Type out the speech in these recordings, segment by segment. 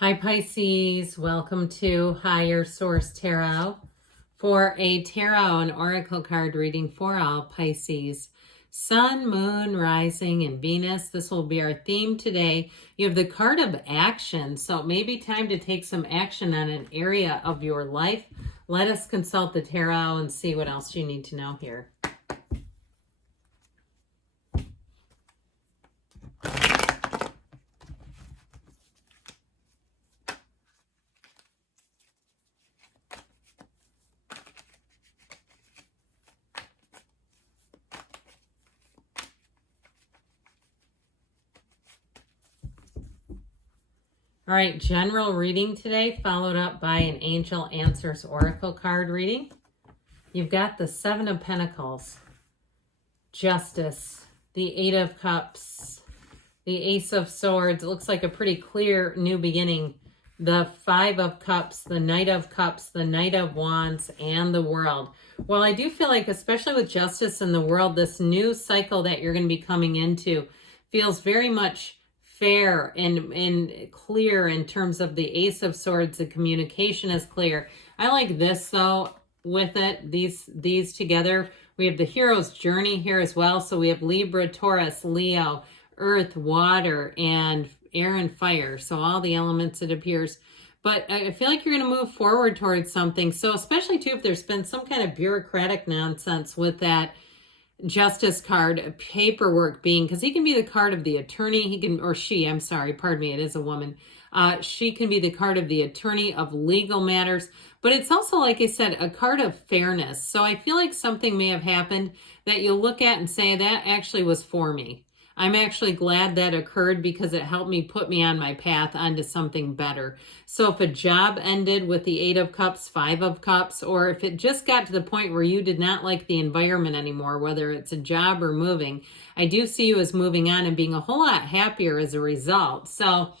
Hi Pisces, welcome to Higher Source Tarot for a tarot and oracle card reading for all Pisces. Sun, Moon, Rising, and Venus. This will be our theme today. You have the card of action, so it may be time to take some action on an area of your life. Let us consult the tarot and see what else you need to know here. All right, general reading today, followed up by an Angel Answers Oracle card reading. You've got the Seven of Pentacles, Justice, the Eight of Cups, the Ace of Swords. It looks like a pretty clear new beginning. The Five of Cups, the Knight of Cups, the Knight of Wands, and the World. Well, I do feel like, especially with Justice in the World, this new cycle that you're going to be coming into feels very much fair and clear in terms of the Ace of Swords. The communication is clear. I like this though with it, these together. We have the hero's journey here as well. So we have Libra, Taurus, Leo, Earth, Water, and air and fire. So all the elements, it appears. But I feel like you're going to move forward towards something. So especially too, if there's been some kind of bureaucratic nonsense with that Justice card, paperwork being, because he can be the card of the attorney, he can, or she, I'm sorry, pardon me, it is a woman. She can be the card of the attorney of legal matters, but it's also, like I said, a card of fairness. So I feel like something may have happened that you'll look at and say, that actually was for me. I'm actually glad that occurred because it helped me put me on my path onto something better. So if a job ended with the Eight of Cups, Five of Cups, or if it just got to the point where you did not like the environment anymore, whether it's a job or moving, I do see you as moving on and being a whole lot happier as a result. So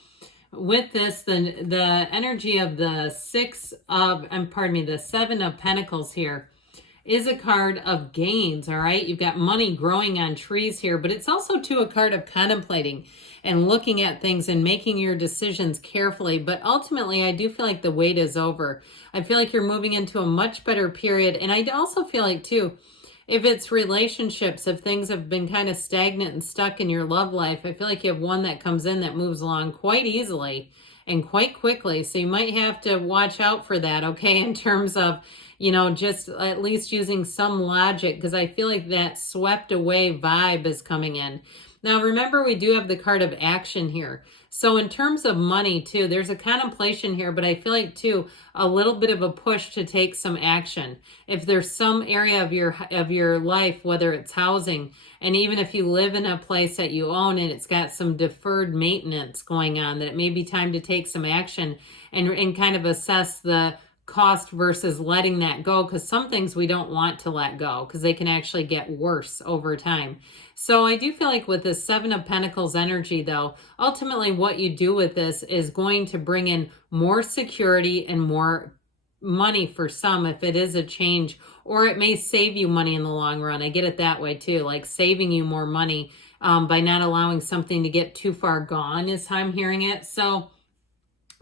with this, the energy of the the Seven of Pentacles here is a card of gains, all right? You've got money growing on trees here, but it's also too a card of contemplating and looking at things and making your decisions carefully. But ultimately, I do feel like the wait is over. I feel like you're moving into a much better period. And I also feel like too, if it's relationships, if things have been kind of stagnant and stuck in your love life, I feel like you have one that comes in that moves along quite easily and quite quickly. So you might have to watch out for that, okay, in terms of, you know, just at least using some logic, because I feel like that swept away vibe is coming in. Now, remember, we do have the card of action here. So in terms of money too, there's a contemplation here, but I feel like too, a little bit of a push to take some action. If there's some area of your life, whether it's housing, and even if you live in a place that you own and it's got some deferred maintenance going on, that it may be time to take some action and kind of assess the cost versus letting that go, because some things we don't want to let go because they can actually get worse over time. So I do feel like with the Seven of Pentacles energy though, ultimately what you do with this is going to bring in more security and more money for some if it is a change, or it may save you money in the long run. I get it that way too, like saving you more money by not allowing something to get too far gone is how I'm hearing it. So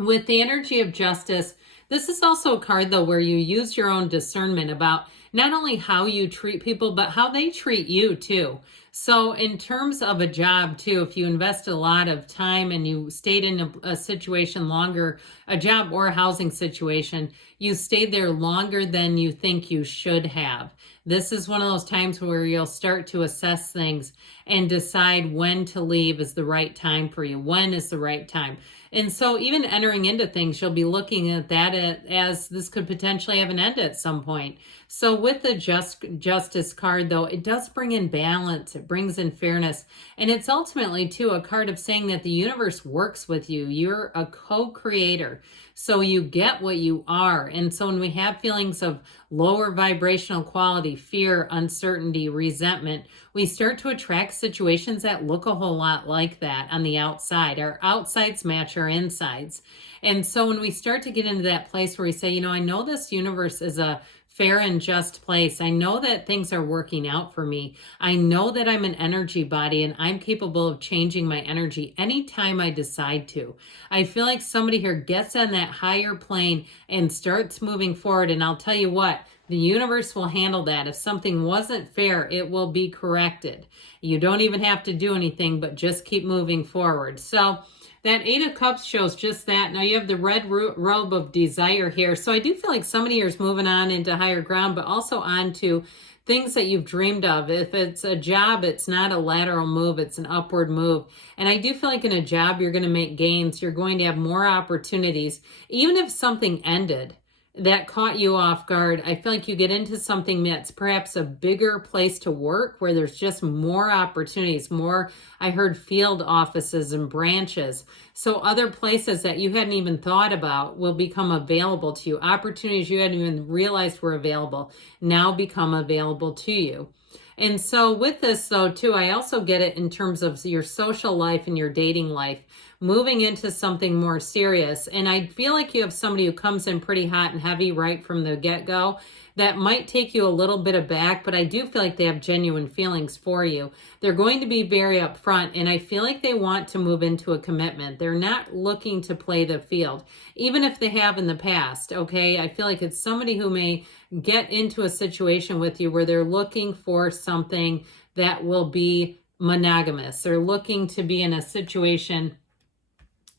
with the energy of Justice, this is also a card, though, where you use your own discernment about not only how you treat people, but how they treat you, too. So in terms of a job, too, if you invest a lot of time and you stayed in a situation longer, a job or a housing situation, you stayed there longer than you think you should have. This is one of those times where you'll start to assess things and decide when to leave is the right time for you. When is the right time? And so even entering into things, you'll be looking at that as this could potentially have an end at some point. So with the Justice card, though, it does bring in balance. It brings in fairness. And it's ultimately, too, a card of saying that the universe works with you. You're a co-creator. So you get what you are. And so when we have feelings of lower vibrational quality, fear, uncertainty, resentment, we start to attract situations that look a whole lot like that on the outside. Our outsides match our insides. And so when we start to get into that place where we say, you know, I know this universe is a fair and just place. I know that things are working out for me. I know that I'm an energy body and I'm capable of changing my energy anytime I decide to. I feel like somebody here gets on that higher plane and starts moving forward. And I'll tell you what, the universe will handle that. If something wasn't fair, it will be corrected. You don't even have to do anything, but just keep moving forward. So that Eight of Cups shows just that. Now you have the red robe of desire here. So I do feel like somebody here is moving on into higher ground, but also on to things that you've dreamed of. If it's a job, it's not a lateral move, it's an upward move. And I do feel like in a job, you're going to make gains. You're going to have more opportunities. Even if something ended that caught you off guard, I feel like you get into something that's perhaps a bigger place to work where there's just more opportunities, more, I heard field offices and branches. So other places that you hadn't even thought about will become available to you. Opportunities you hadn't even realized were available now become available to you. And so with this though too, I also get it in terms of your social life and your dating life, moving into something more serious. And I feel like you have somebody who comes in pretty hot and heavy right from the get-go. That might take you a little bit aback, but I do feel like they have genuine feelings for you. They're going to be very upfront, and I feel like they want to move into a commitment. They're not looking to play the field, even if they have in the past, okay? I feel like it's somebody who may get into a situation with you where they're looking for something that will be monogamous. They're looking to be in a situation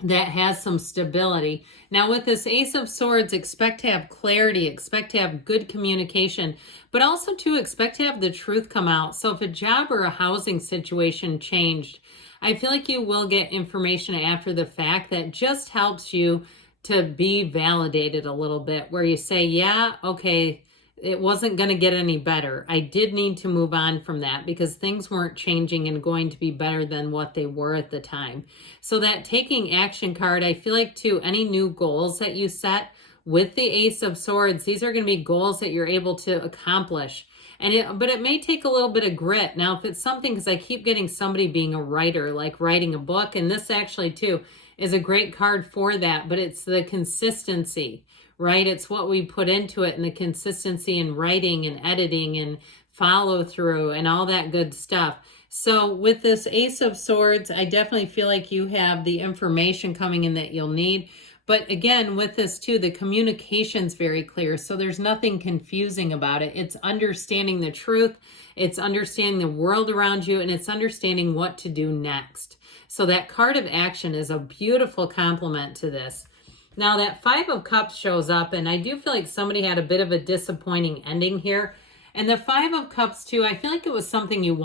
that has some stability. Now with this Ace of Swords, expect to have clarity, expect to have good communication, but also to expect to have the truth come out. So if a job or a housing situation changed, I feel like you will get information after the fact that just helps you to be validated a little bit, where you say, yeah, okay, it wasn't going to get any better. I did need to move on from that because things weren't changing and going to be better than what they were at the time. So that taking action card, I feel like too, any new goals that you set with the Ace of Swords, these are going to be goals that you're able to accomplish. But it may take a little bit of grit. Now, if it's something, because I keep getting somebody being a writer, like writing a book, and this actually too is a great card for that, but it's the consistency, right? It's what we put into it and the consistency in writing and editing and follow through and all that good stuff. So with this Ace of Swords, I definitely feel like you have the information coming in that you'll need. But again, with this too, the communication's very clear. So there's nothing confusing about it. It's understanding the truth. It's understanding the world around you, and it's understanding what to do next. So that card of action is a beautiful complement to this. Now that Five of Cups shows up, and I do feel like somebody had a bit of a disappointing ending here. And the Five of Cups too, I feel like it was something you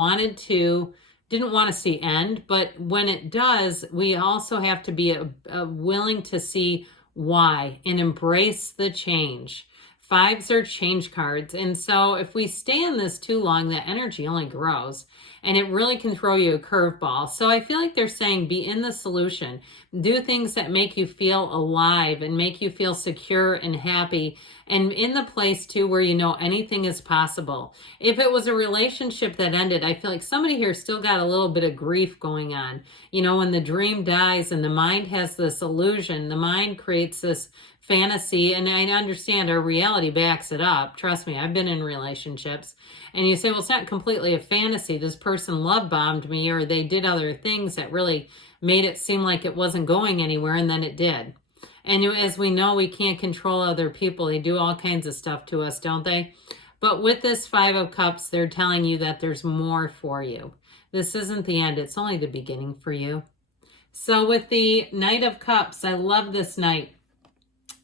didn't want to see end, but when it does, we also have to be willing to see why and embrace the change. Fives are change cards. And so if we stay in this too long, that energy only grows and it really can throw you a curveball. So I feel like they're saying be in the solution. Do things that make you feel alive and make you feel secure and happy, and in the place too where you know anything is possible. If it was a relationship that ended, I feel like somebody here still got a little bit of grief going on. You know, when the dream dies and the mind has this illusion, the mind creates this fantasy, and I understand our reality backs it up. Trust me, I've been in relationships. And you say, well, it's not completely a fantasy. This person love bombed me, or they did other things that really made it seem like it wasn't going anywhere, and then it did. And as we know, we can't control other people. They do all kinds of stuff to us, don't they? But with this Five of Cups, they're telling you that there's more for you. This isn't the end. It's only the beginning for you. So with the Knight of Cups, I love this Knight.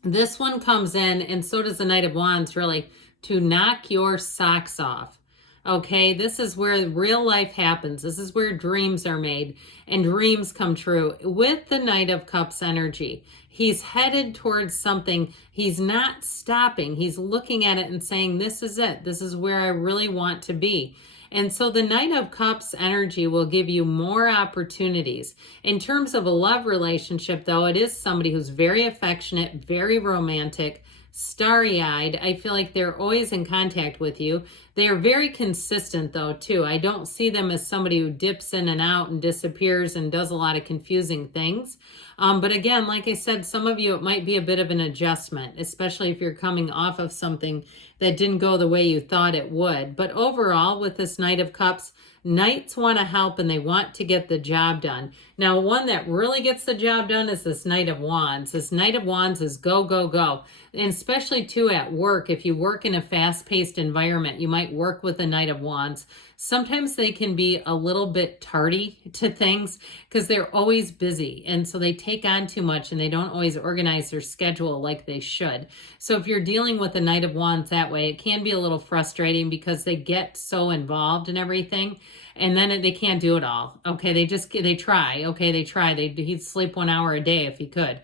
This one comes in, and so does the Knight of Wands, really, to knock your socks off. Okay, this is where real life happens. This is where dreams are made and dreams come true. With the Knight of Cups energy, he's headed towards something. He's not stopping. He's looking at it and saying, this is it. This is where I really want to be. And so the Knight of Cups energy will give you more opportunities. In terms of a love relationship, though, it is somebody who's very affectionate, very romantic, starry-eyed. I feel like they're always in contact with you. They are very consistent though too. I don't see them as somebody who dips in and out and disappears and does a lot of confusing things. But again, like I said, some of you, it might be a bit of an adjustment, especially if you're coming off of something that didn't go the way you thought it would. But overall, with this Knight of Cups, Knights want to help and they want to get the job done. Now, one that really gets the job done is this Knight of Wands. This Knight of Wands is go, go, go. And especially too at work, if you work in a fast-paced environment, you might work with a Knight of Wands. Sometimes they can be a little bit tardy to things because they're always busy. And so they take on too much and they don't always organize their schedule like they should. So if you're dealing with a Knight of Wands that way, it can be a little frustrating because they get so involved in everything and then they can't do it all. Okay, they try. Okay, they try. He'd sleep 1 hour a day if he could.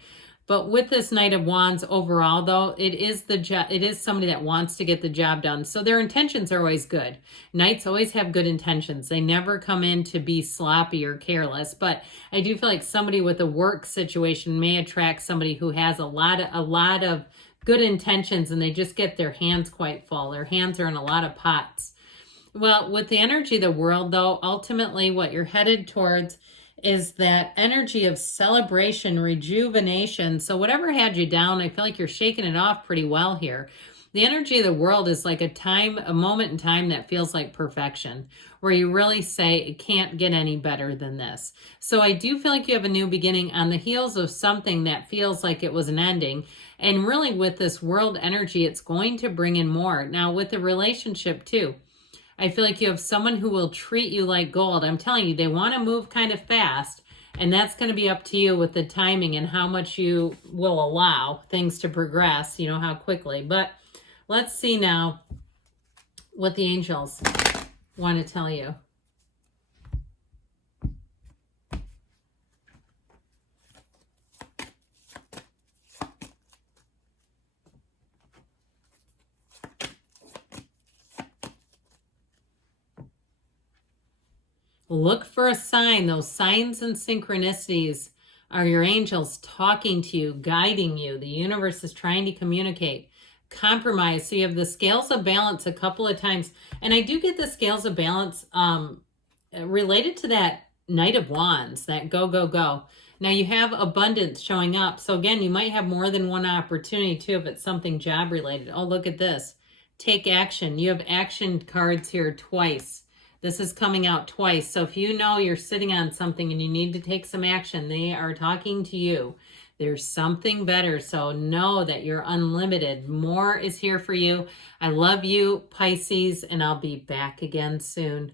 But with this Knight of Wands overall, though, it is somebody that wants to get the job done. So their intentions are always good. Knights always have good intentions. They never come in to be sloppy or careless. But I do feel like somebody with a work situation may attract somebody who has a lot of good intentions and they just get their hands quite full. Their hands are in a lot of pots. Well, with the energy of the world, though, ultimately what you're headed towards is that energy of celebration, rejuvenation. So whatever had you down, I feel like you're shaking it off pretty well here. The energy of the world is like a moment in time that feels like perfection, where you really say it can't get any better than this. So I do feel like you have a new beginning on the heels of something that feels like it was an ending. And really with this world energy, it's going to bring in more. Now with the relationship too, I feel like you have someone who will treat you like gold. I'm telling you, they want to move kind of fast, and that's going to be up to you with the timing and how much you will allow things to progress, how quickly. But let's see now what the angels want to tell you. Look for a sign. Those signs and synchronicities are your angels talking to you, guiding you. The universe is trying to communicate. Compromise. So you have the scales of balance a couple of times. And I do get the scales of balance related to that Knight of Wands, that go, go, go. Now you have abundance showing up. So again, you might have more than one opportunity too if it's something job related. Oh, look at this. Take action. You have action cards here twice. This is coming out twice. So if you know you're sitting on something and you need to take some action, they are talking to you. There's something better. So know that you're unlimited. More is here for you. I love you, Pisces, and I'll be back again soon.